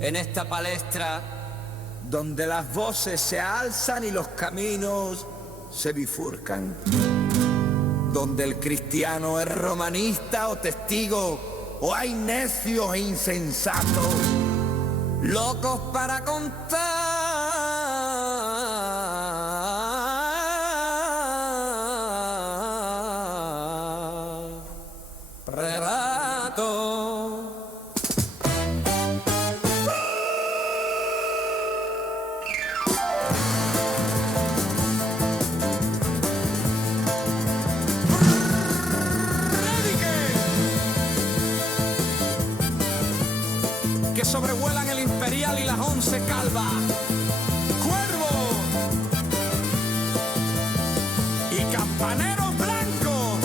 en esta palestra donde las voces se alzan y los caminos se bifurcan, donde el cristiano es romanista o testigo, o hay necios e insensatos, locos para contar relatos. que sobrevuelan el Imperial y las 11 calvas. Cuervo y campaneros blancos.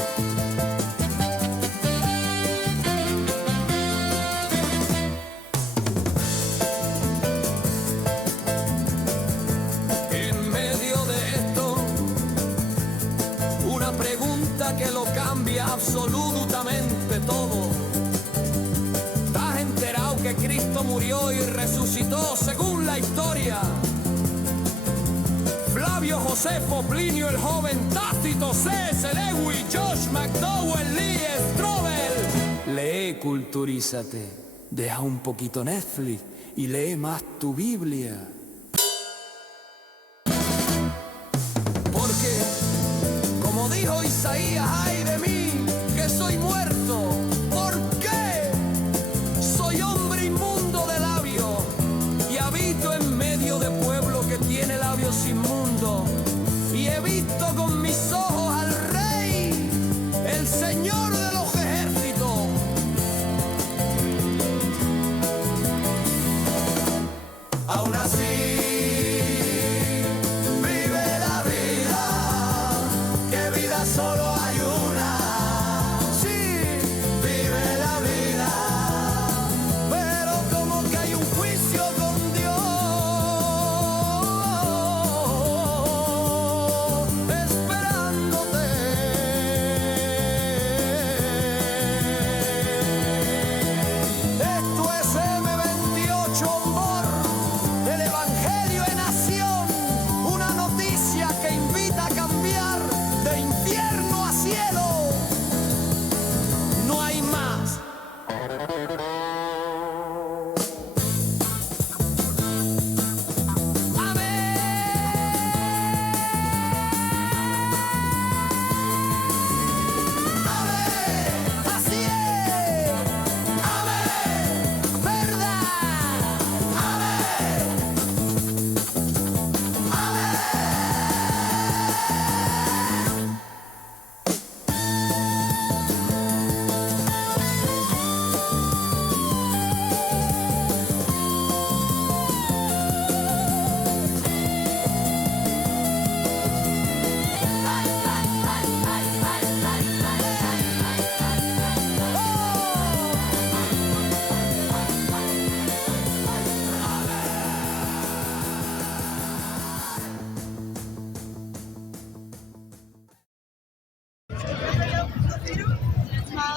En medio de esto, una pregunta que lo cambia absolutamente todo. Que Cristo murió y resucitó según la historia. Flavio Josefo, Plinio el Joven, Tácito, C.S. Lewis, Josh McDowell, Lee Strobel. Lee, culturízate, deja un poquito Netflix y lee más tu Biblia. Porque, como dijo Isaías, ay de mí, que soy muerto. Tiene labios inmundos y he visto con mis ojos al Rey, el Señor de los ejércitos. Aún así vive la vida, que vida solo hay una. Sí, vive la vida, pero como que hay un juicio con Dios.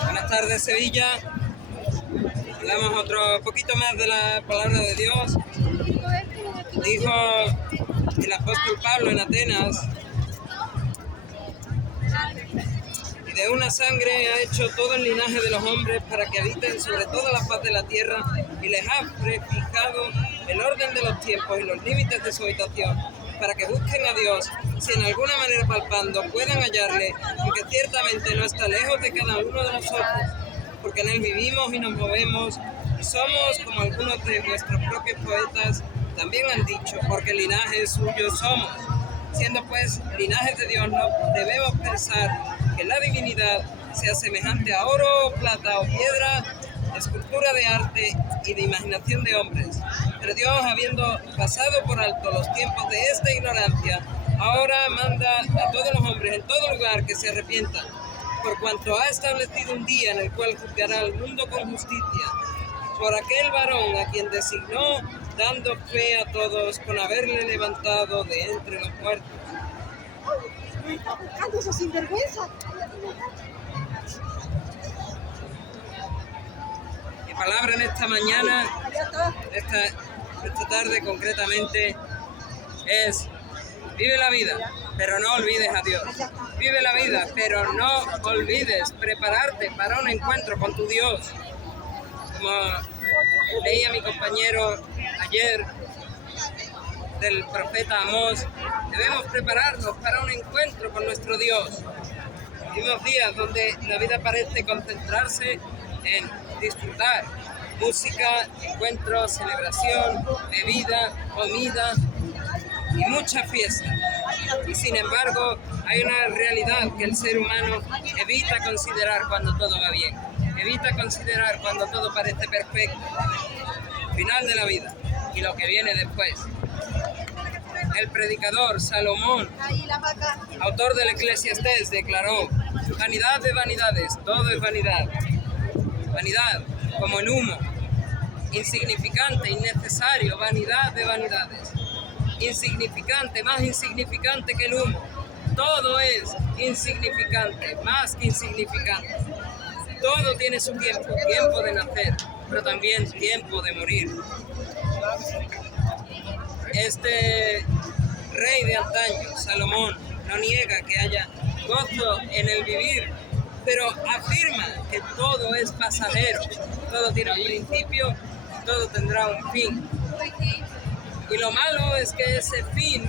Buenas tardes, Sevilla. Hablamos otro poquito más de la palabra de Dios. Dijo el apóstol Pablo en Atenas: y de una sangre ha hecho todo el linaje de los hombres para que habiten sobre toda la faz de la tierra, y les ha prefijado el orden de los tiempos y los límites de su habitación, para que busquen a Dios, si en alguna manera palpando puedan hallarle, aunque ciertamente no está lejos de cada uno de nosotros, porque en él vivimos y nos movemos, y somos como algunos de nuestros propios poetas también han dicho, porque linaje suyo somos. Siendo pues linajes de Dios, no debemos pensar que la divinidad sea semejante a oro, plata o piedra, escultura de arte y de imaginación de hombres. Pero Dios, habiendo pasado por alto los tiempos de esta ignorancia, ahora manda a todos los hombres en todo lugar que se arrepientan, por cuanto ha establecido un día en el cual juzgará al mundo con justicia, por aquel varón a quien designó, dando fe a todos con haberle levantado de entre los muertos. Me está buscando esos sinvergüenza. palabra en esta mañana, esta tarde concretamente, es: vive la vida, pero no olvides a Dios. Vive la vida, pero no olvides prepararte para un encuentro con tu Dios. Como leía mi compañero ayer del profeta Amós, debemos prepararnos para un encuentro con nuestro Dios. Vivimos días donde la vida parece concentrarse en disfrutar música, encuentros, celebración, bebida, comida y mucha fiesta. Y sin embargo, hay una realidad que el ser humano evita considerar cuando todo va bien, evita considerar cuando todo parece perfecto. Final de la vida y lo que viene después. El predicador Salomón, autor del Eclesiastés, declaró: vanidad de vanidades, todo es vanidad. Vanidad como el humo, insignificante, innecesario, vanidad de vanidades. Insignificante, más insignificante que el humo. Todo es insignificante, más que insignificante. Todo tiene su tiempo, tiempo de nacer, pero también tiempo de morir. Este rey de antaño, Salomón, no niega que haya gozo en el vivir, pero afirma que todo es pasajero, todo tiene un principio, todo tendrá un fin. Y lo malo es que ese fin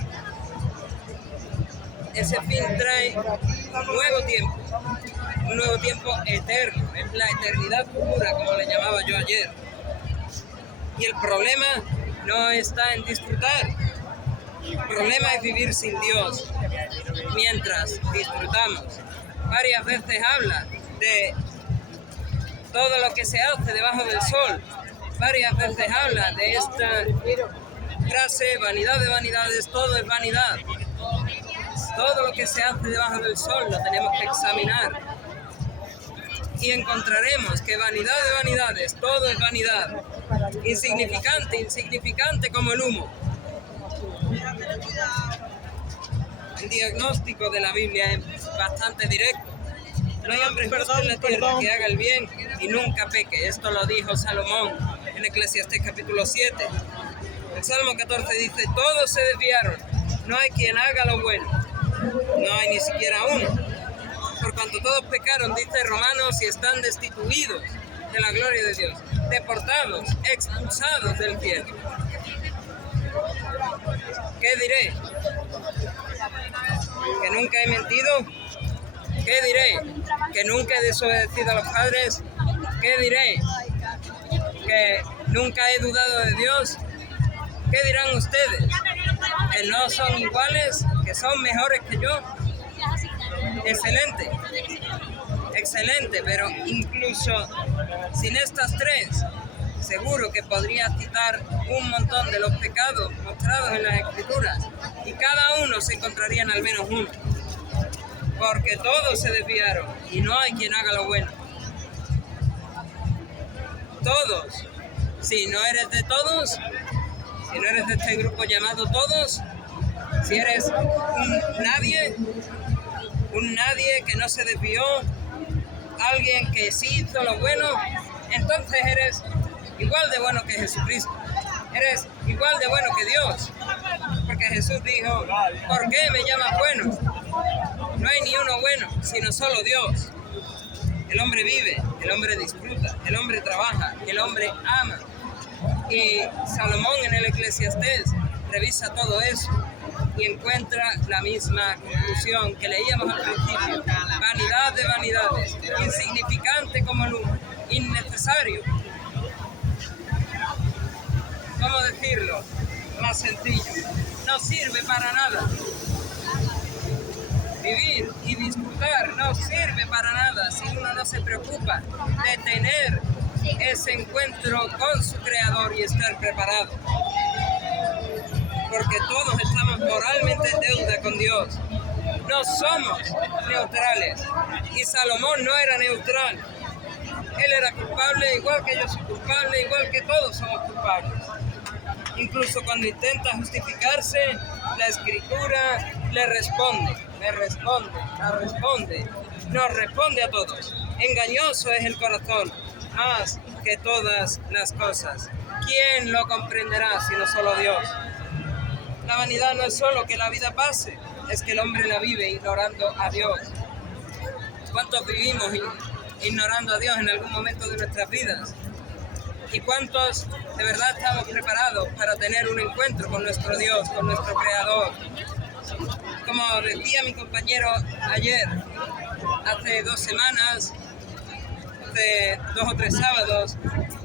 trae un nuevo tiempo eterno, es la eternidad futura, como le llamaba yo ayer. Y el problema no está en disfrutar, el problema es vivir sin Dios mientras disfrutamos. Varias veces habla de todo lo que se hace debajo del sol, varias veces habla de esta frase: vanidad de vanidades, todo es vanidad. Todo lo que se hace debajo del sol lo tenemos que examinar y encontraremos que vanidad de vanidades, todo es vanidad. Insignificante como el humo. El diagnóstico de la Biblia es bastante directo. No hay hombre justo en la tierra que haga el bien y nunca peque. Esto lo dijo Salomón en Eclesiastés capítulo 7. El Salmo 14 dice: todos se desviaron, no hay quien haga lo bueno, no hay ni siquiera uno. Por cuanto todos pecaron, dice Romanos, y están destituidos de la gloria de Dios, deportados, expulsados del cielo. ¿Qué diré? ¿Que nunca he mentido? ¿Qué diré? ¿Que nunca he desobedecido a los padres? ¿Qué diré? ¿Que nunca he dudado de Dios? ¿Qué dirán ustedes? ¿Que no son iguales? ¿Que son mejores que yo? Excelente, excelente, pero incluso sin estas tres, seguro que podría citar un montón de los pecados mostrados en las Escrituras y cada uno se encontraría en al menos uno, porque todos se desviaron y no hay quien haga lo bueno. Todos, si no eres de todos, si no eres de este grupo llamado todos, si eres un nadie que no se desvió, alguien que sí hizo lo bueno, entonces eres igual de bueno que Jesucristo, eres igual de bueno que Dios, porque Jesús dijo: ¿por qué me llamas bueno? No hay ni uno bueno, sino solo Dios. El hombre vive, el hombre disfruta, el hombre trabaja, el hombre ama. Y Salomón en el Eclesiastés revisa todo eso y encuentra la misma conclusión que leíamos al principio: vanidad de vanidades, insignificante como el humo, innecesario. ¿Cómo decirlo? Más sencillo, no sirve para nada. Vivir y disfrutar no sirve para nada si uno no se preocupa de tener ese encuentro con su Creador y estar preparado. Porque todos estamos moralmente en deuda con Dios. No somos neutrales. Y Salomón no era neutral. Él era culpable igual que yo soy culpable, igual que todos somos culpables. Incluso cuando intenta justificarse, la Escritura le responde, nos responde a todos. Engañoso es el corazón, más que todas las cosas. ¿Quién lo comprenderá sino solo Dios? La vanidad no es solo que la vida pase, es que el hombre la vive ignorando a Dios. ¿Cuántos vivimos ignorando a Dios en algún momento de nuestras vidas? ¿Y cuántos de verdad estamos preparados para tener un encuentro con nuestro Dios, con nuestro Creador? Como decía mi compañero ayer, hace 2 semanas, hace 2 o 3 sábados,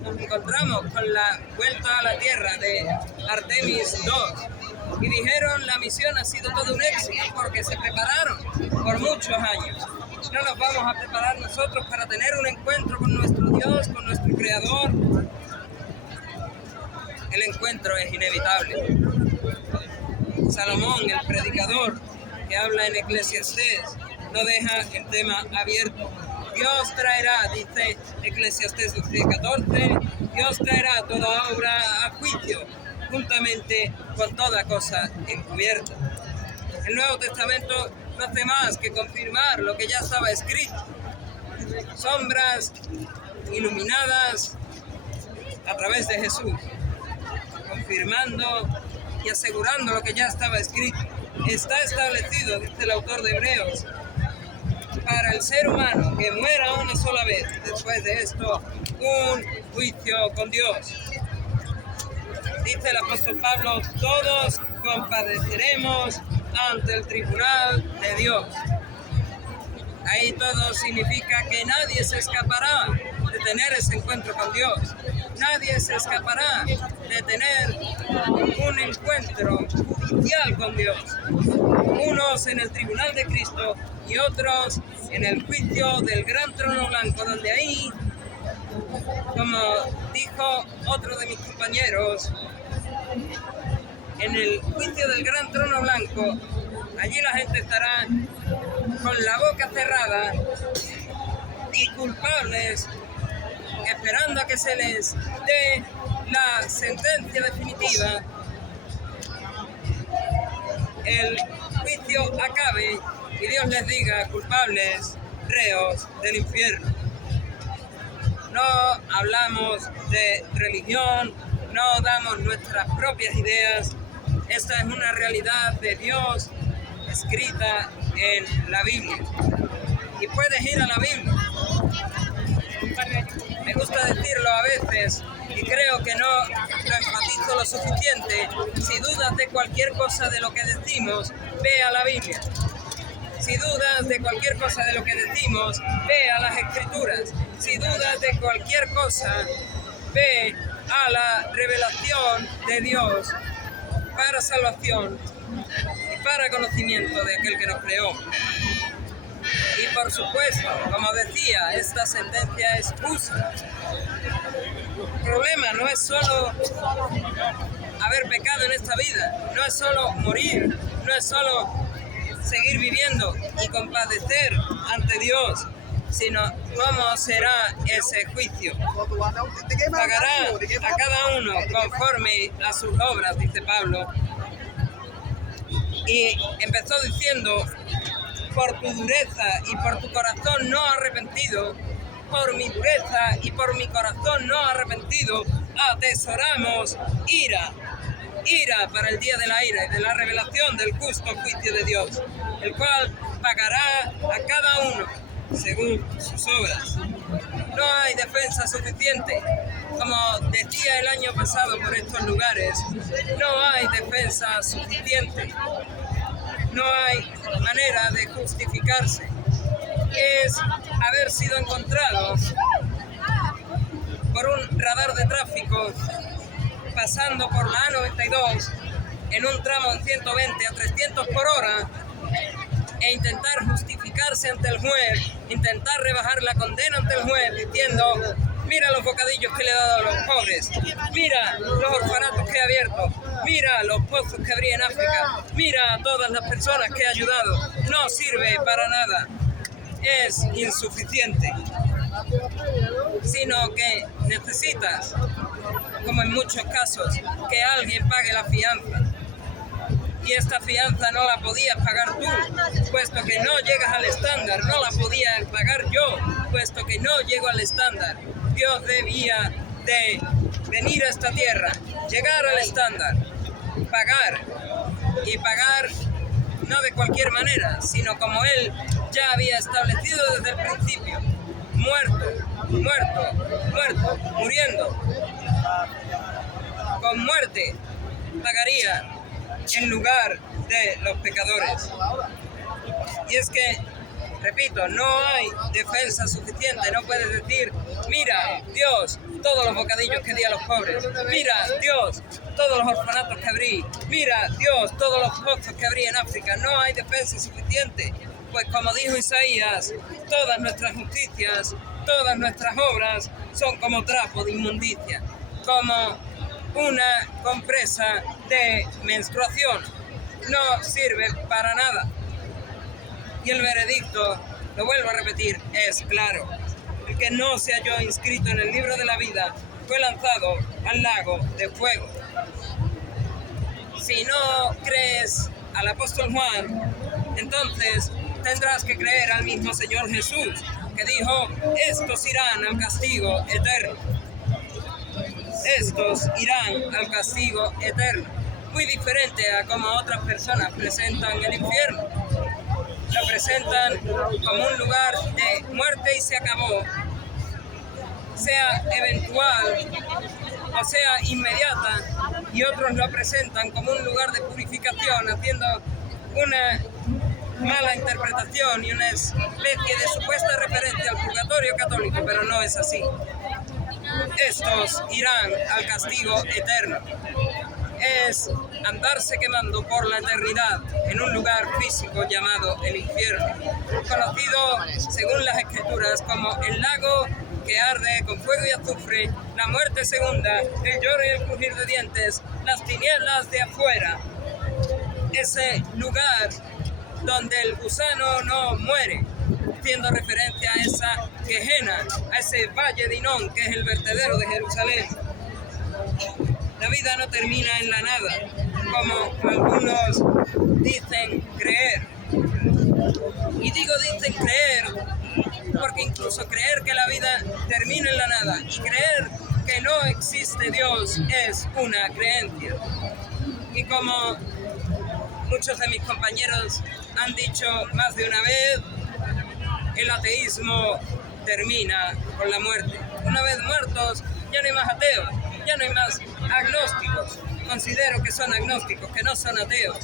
nos encontramos con la vuelta a la Tierra de Artemis II y dijeron la misión ha sido todo un éxito porque se prepararon por muchos años. No nos vamos a preparar nosotros para tener un encuentro con nuestro Dios, con nuestro Creador. El encuentro es inevitable. Salomón, el predicador que habla en Eclesiastés, no deja el tema abierto. Dios traerá, dice Eclesiastés 12:14, Dios traerá toda obra a juicio, juntamente con toda cosa encubierta. El Nuevo Testamento no hace más que confirmar lo que ya estaba escrito. Sombras iluminadas a través de Jesús, confirmando y asegurando lo que ya estaba escrito. Está establecido, dice el autor de Hebreos, para el ser humano que muera una sola vez, después de esto, un juicio con Dios. Dice el apóstol Pablo, todos compadeceremos ante el tribunal de Dios. Ahí todo significa que nadie se escapará de tener ese encuentro con Dios. Nadie se escapará de tener un encuentro judicial con Dios. Unos en el tribunal de Cristo y otros en el juicio del gran trono blanco, donde ahí, como dijo otro de mis compañeros, en el juicio del gran trono blanco, allí la gente estará con la boca cerrada y culpables, esperando a que se les dé la sentencia definitiva, el juicio acabe y Dios les diga culpables, reos del infierno. No hablamos de religión, no damos nuestras propias ideas. Esta es una realidad de Dios escrita en la Biblia. Y puedes ir a la Biblia. Me gusta decirlo a veces y creo que no lo enfatizo lo suficiente. Si dudas de cualquier cosa de lo que decimos, ve a la Biblia. Si dudas de cualquier cosa de lo que decimos, ve a las Escrituras. Si dudas de cualquier cosa, ve a la revelación de Dios para salvación y para conocimiento de aquel que nos creó. Y por supuesto, como decía, esta sentencia es justa. El problema no es solo haber pecado en esta vida, no es solo morir, no es solo seguir viviendo y compadecer ante Dios, sino cómo será ese juicio. Pagará a cada uno conforme a sus obras, dice Pablo. Y empezó diciendo, por tu dureza y por tu corazón no arrepentido, por mi dureza y por mi corazón no arrepentido, atesoramos ira para el día de la ira y de la revelación del justo juicio de Dios, el cual pagará a cada uno según sus obras. No hay defensa suficiente. Como decía el año pasado por estos lugares, no hay defensa suficiente. No hay manera de justificarse. Es haber sido encontrado por un radar de tráfico pasando por la A92 en un tramo de 120 a 300 por hora e intentar justificarse ante el juez, intentar rebajar la condena ante el juez diciendo, mira los bocadillos que le he dado a los pobres, mira los orfanatos que he abierto, mira los pozos que abrí en África, mira a todas las personas que he ayudado. No sirve para nada, es insuficiente, sino que necesitas, como en muchos casos, que alguien pague la fianza. Y esta fianza no la podías pagar tú, puesto que no llegas al estándar, no la podía pagar yo, puesto que no llego al estándar. Dios debía de venir a esta tierra, llegar al estándar, pagar, y pagar no de cualquier manera, sino como Él ya había establecido desde el principio, muerto, muriendo. Con muerte pagaría en lugar de los pecadores. Y es que, repito, no hay defensa suficiente. No puedes decir, mira, Dios, todos los bocadillos que di a los pobres. Mira, Dios, todos los orfanatos que abrí. Mira, Dios, todos los pozos que abrí en África. No hay defensa suficiente. Pues como dijo Isaías, todas nuestras justicias, todas nuestras obras son como trapo de inmundicia, como una compresa de menstruación. No sirve para nada. Y el veredicto, lo vuelvo a repetir, es claro. El que no se halló inscrito en el libro de la vida fue lanzado al lago de fuego. Si no crees al apóstol Juan, entonces tendrás que creer al mismo Señor Jesús, que dijo, estos irán al castigo eterno. Estos irán al castigo eterno. Muy diferente a como otras personas presentan el infierno. Lo presentan como un lugar de muerte y se acabó, sea eventual o sea inmediata, y otros lo presentan como un lugar de purificación, haciendo una mala interpretación y una especie de supuesta referencia al purgatorio católico, pero no es así. Estos irán al castigo eterno. Es andarse quemando por la eternidad en un lugar físico llamado el infierno, conocido según las escrituras como el lago que arde con fuego y azufre, la muerte segunda, el lloro y el crujir de dientes, las tinieblas de afuera. Ese lugar donde el gusano no muere, haciendo referencia a esa Gehenna, a ese valle de Hinnom, que es el vertedero de Jerusalén. La vida no termina en la nada, como algunos dicen creer. Y digo dicen creer porque incluso creer que la vida termina en la nada y creer que no existe Dios es una creencia. Y como muchos de mis compañeros han dicho más de una vez, el ateísmo termina con la muerte. Una vez muertos, ya no hay más ateos, ya no hay más agnósticos. Considero que son agnósticos, que no son ateos,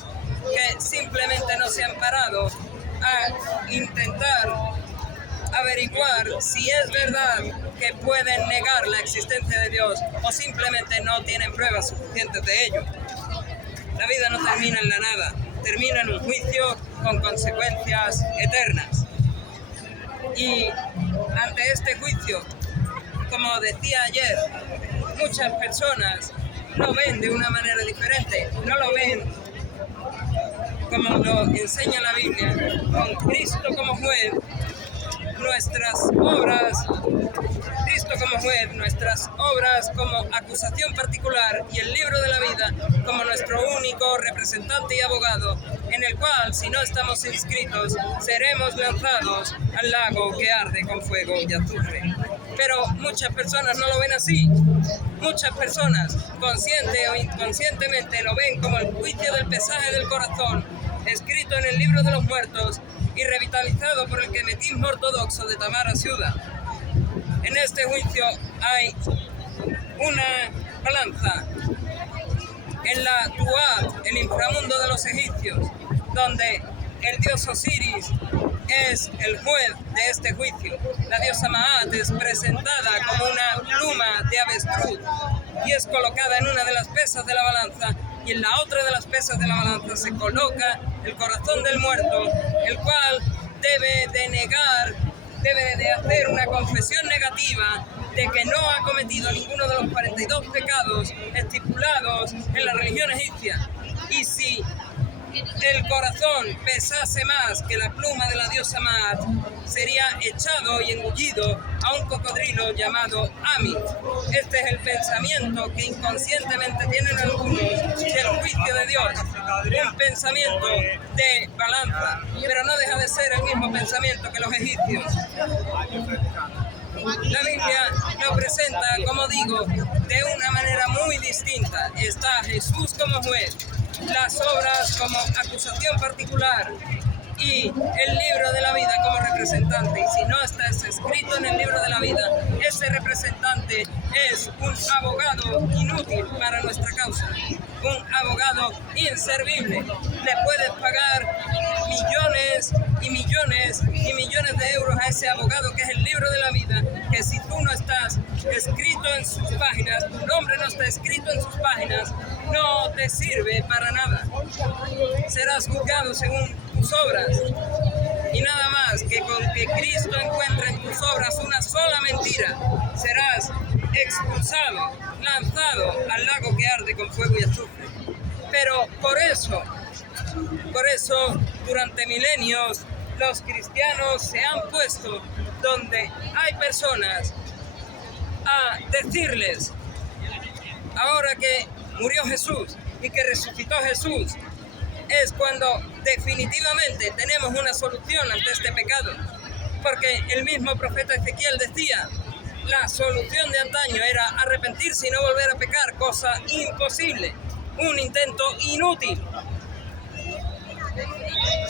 que simplemente no se han parado a intentar averiguar si es verdad que pueden negar la existencia de Dios o simplemente no tienen pruebas suficientes de ello. La vida no termina en la nada, termina en un juicio con consecuencias eternas. Y ante este juicio, como decía ayer, muchas personas lo ven de una manera diferente, no lo ven como lo enseña la Biblia, con Cristo como juez, nuestras obras, Cristo como juez, nuestras obras como acusación particular y el libro de la vida como nuestro único representante y abogado, en el cual, si no estamos inscritos, seremos lanzados al lago que arde con fuego y azufre. Pero muchas personas no lo ven así. Muchas personas, consciente o inconscientemente, lo ven como el juicio del pesaje del corazón, escrito en el libro de los muertos y revitalizado por el quemetismo ortodoxo de Tamara Ciudad. En este juicio hay una balanza en la Tuat, el inframundo de los egipcios, donde el dios Osiris es el juez de este juicio. La diosa Maat es presentada como una pluma de avestruz y es colocada en una de las pesas de la balanza, y en la otra de las pesas de la balanza se coloca el corazón del muerto, el cual debe de negar, debe de hacer una confesión negativa de que no ha cometido ninguno de los 42 pecados estipulados en la religión egipcia. Y si el corazón pesase más que la pluma de la diosa Maat, sería echado y engullido a un cocodrilo llamado Amit. Este es el pensamiento que inconscientemente tienen algunos del juicio de Dios, un pensamiento de balanza, pero no deja de ser el mismo pensamiento que los egipcios. La Biblia lo presenta, como digo, de una manera muy distinta. Está Jesús como juez, las obras como acusación particular y el libro de la vida como representante. Y si no está escrito en el libro de la vida, ese representante es un abogado inútil para nuestra causa, un abogado inservible. Le puedes pagar millones y millones y millones de euros a ese abogado que es el libro de la vida, que si tú no estás escrito en sus páginas, tu nombre no está escrito en sus páginas, no te sirve para nada. Serás juzgado según tus obras. Y nada más que con que Cristo encuentre en tus obras una sola mentira, serás expulsado, lanzado al lago que arde con fuego y azufre. Pero por eso, durante milenios, los cristianos se han puesto donde hay personas a decirles, ahora que murió Jesús y que resucitó Jesús, es cuando definitivamente tenemos una solución ante este pecado. Porque el mismo profeta Ezequiel decía, la solución de antaño era arrepentirse y no volver a pecar, cosa imposible, un intento inútil.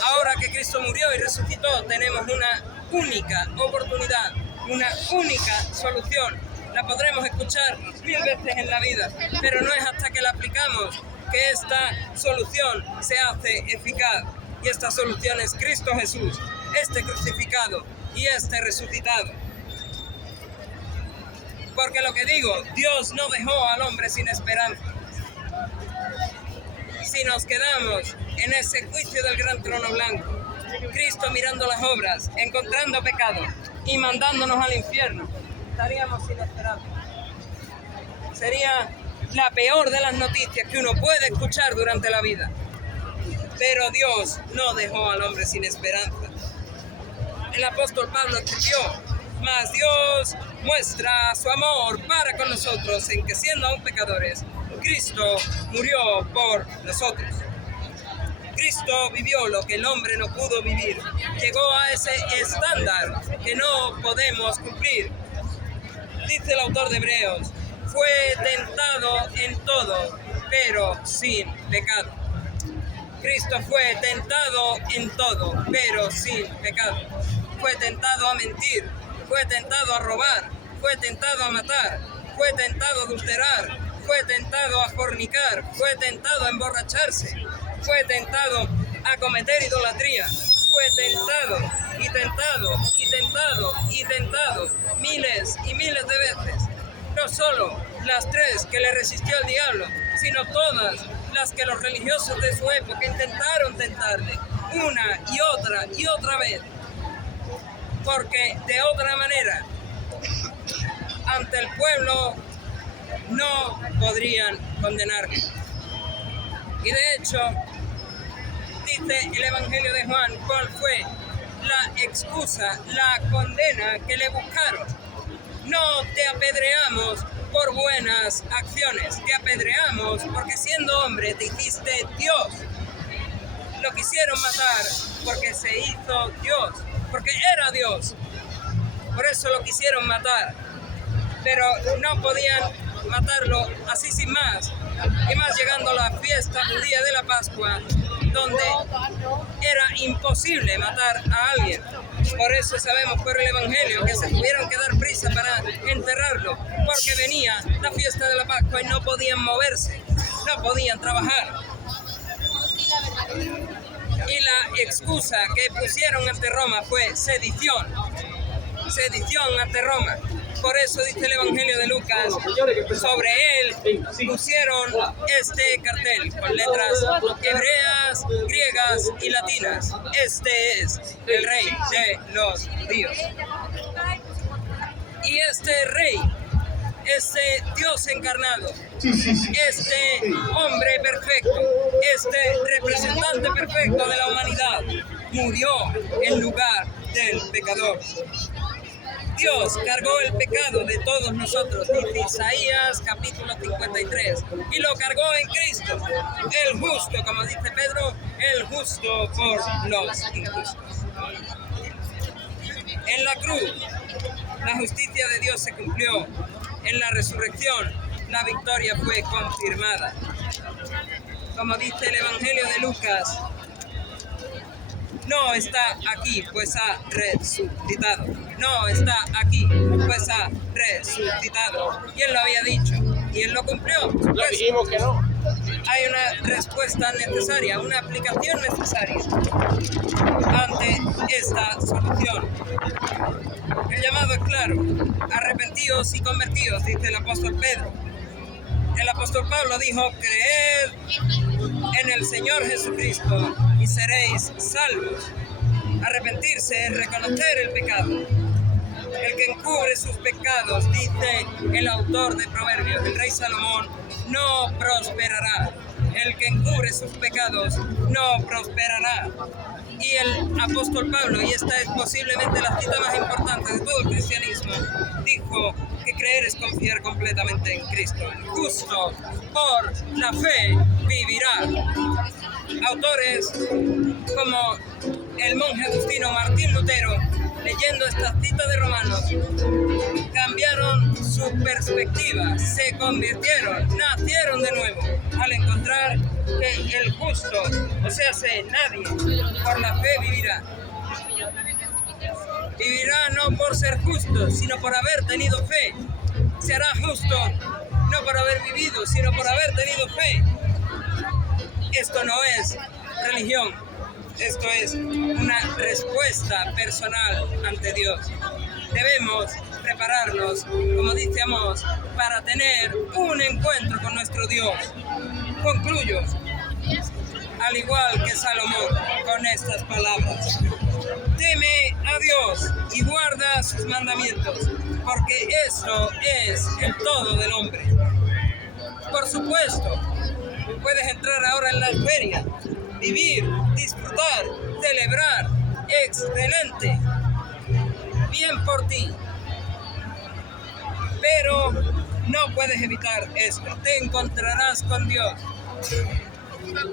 Ahora que Cristo murió y resucitó, tenemos una única oportunidad, una única solución. La podremos escuchar 1000 veces en la vida, pero no es hasta que la aplicamos que esta solución se hace eficaz. Y esta solución es Cristo Jesús, este crucificado y este resucitado. Porque lo que digo, Dios no dejó al hombre sin esperanza. Si nos quedamos en ese juicio del gran trono blanco, Cristo mirando las obras, encontrando pecado y mandándonos al infierno, estaríamos sin esperanza. Sería la peor de las noticias que uno puede escuchar durante la vida. Pero Dios no dejó al hombre sin esperanza. El apóstol Pablo escribió, mas Dios muestra su amor para con nosotros en que siendo aún pecadores, Cristo murió por nosotros. Cristo vivió lo que el hombre no pudo vivir. Llegó a ese estándar que no podemos cumplir. Dice el autor de Hebreos, fue tentado en todo, pero sin pecado. Cristo fue tentado en todo, pero sin pecado. Fue tentado a mentir, fue tentado a robar, fue tentado a matar, fue tentado a adulterar, fue tentado a fornicar, fue tentado a emborracharse, fue tentado a cometer idolatría, fue tentado y tentado y tentado y tentado miles y miles de veces. No solo las 3 que le resistió el diablo, sino todas las que los religiosos de su época intentaron tentarle, una y otra vez. Porque de otra manera, ante el pueblo no podrían condenarle. Y de hecho, dice el Evangelio de Juan cuál fue la excusa, la condena que le buscaron. No te apedreamos por buenas acciones, te apedreamos porque siendo hombre te hiciste Dios. Lo quisieron matar porque se hizo Dios, porque era Dios. Por eso lo quisieron matar, pero no podían matarlo así sin más. Y más llegando la fiesta judía de la Pascua, donde era imposible matar a alguien. Por eso sabemos por el Evangelio que se tuvieron que dar prisa para enterrarlo, porque venía la fiesta de la Pascua y no podían moverse, no podían trabajar. Y la excusa que pusieron ante Roma fue sedición ante Roma. Por eso dice el Evangelio de Lucas, sobre él pusieron este cartel con letras hebreas, griegas y latinas. Este es el rey de los judíos. Y este rey, este Dios encarnado, este hombre perfecto, este representante perfecto de la humanidad, murió en lugar del pecador. Dios cargó el pecado de todos nosotros, dice Isaías capítulo 53, y lo cargó en Cristo, el justo, como dice Pedro, el justo por los injustos. En la cruz, La justicia de Dios se cumplió. En la resurrección, la victoria fue confirmada. Como dice el Evangelio de Lucas, no está aquí, pues ha resucitado. No está aquí, pues ha resucitado. Y él lo había dicho, y él lo cumplió. Le dijimos que no. Hay una respuesta necesaria, una aplicación necesaria ante esta solución. El llamado es claro: arrepentíos y convertíos, dice el apóstol Pedro. El apóstol Pablo dijo: creed en el Señor Jesucristo y seréis salvos. Arrepentirse es reconocer el pecado. El que encubre sus pecados, dice el autor de Proverbios, el rey Salomón, no prosperará. El que encubre sus pecados no prosperará. Y el apóstol Pablo, y esta es posiblemente la cita más importante de todo el cristianismo, dijo que creer es confiar completamente en Cristo. El justo por la fe vivirá. Autores como el monje agustino Martín Lutero, leyendo esta cita de Romanos, cambiaron su perspectiva, se convirtieron, nacieron de nuevo, al encontrar que el justo, o sea, nadie, por la fe vivirá. Vivirá no por ser justo, sino por haber tenido fe. Se hará justo no por haber vivido, sino por haber tenido fe. Esto no es religión, esto es una respuesta personal ante Dios. Debemos prepararnos, como dice Amós, para tener un encuentro con nuestro Dios. Concluyo, al igual que Salomón, con estas palabras: teme a Dios y guarda sus mandamientos, porque esto es el todo del hombre. Por supuesto, puedes entrar ahora en la feria, vivir, disfrutar, celebrar. Excelente, bien por ti. Pero no puedes evitar esto. Te encontrarás con Dios.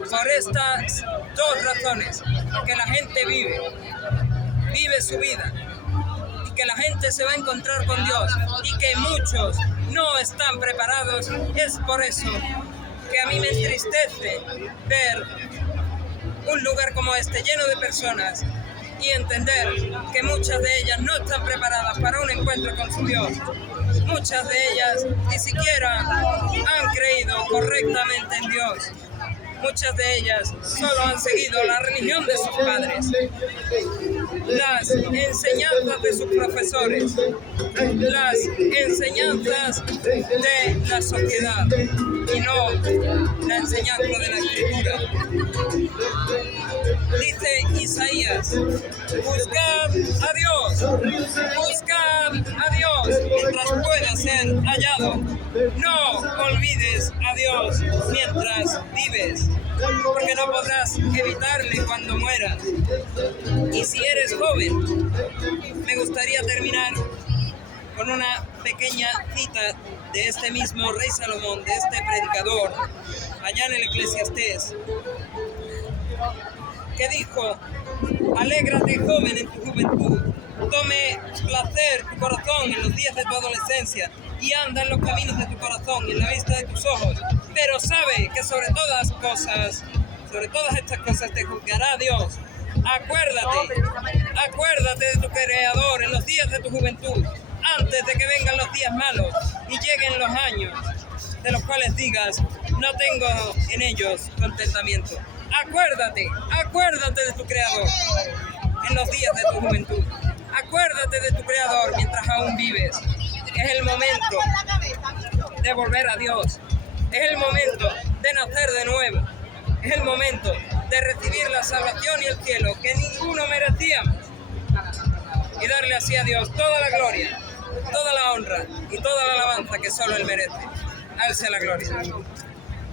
Por estas dos razones: que la gente vive su vida, y que la gente se va a encontrar con Dios, y que muchos no están preparados. Es por eso que a mí me entristece ver un lugar como este lleno de personas y entender que muchas de ellas no están preparadas para un encuentro con su Dios. Muchas de ellas ni siquiera han creído correctamente en Dios. Muchas de ellas solo han seguido la religión de sus padres, las enseñanzas de sus profesores, las enseñanzas de la sociedad, y no la enseñanza de la Escritura. Dice Isaías: buscad a Dios mientras pueda ser hallado. No olvides a Dios mientras vives, porque no podrás evitarle cuando mueras. Y si eres joven, me gustaría terminar con una pequeña cita de este mismo rey Salomón, de este predicador, allá en el Eclesiastés, que dijo: alégrate, joven, en tu juventud, tome placer tu corazón en los días de tu adolescencia, y anda en los caminos de tu corazón y en la vista de tus ojos, pero sabe que sobre todas estas cosas te juzgará Dios. Acuérdate de tu Creador en los días de tu juventud, antes de que vengan los días malos y lleguen los años de los cuales digas: no tengo en ellos contentamiento. Acuérdate de tu Creador en los días de tu juventud. Acuérdate de tu Creador mientras aún vives. Es el momento de volver a Dios. Es el momento de nacer de nuevo. Es el momento de recibir la salvación y el cielo que ninguno merecíamos, y darle así a Dios toda la gloria, toda la honra y toda la alabanza que solo Él merece. A Él sea la gloria.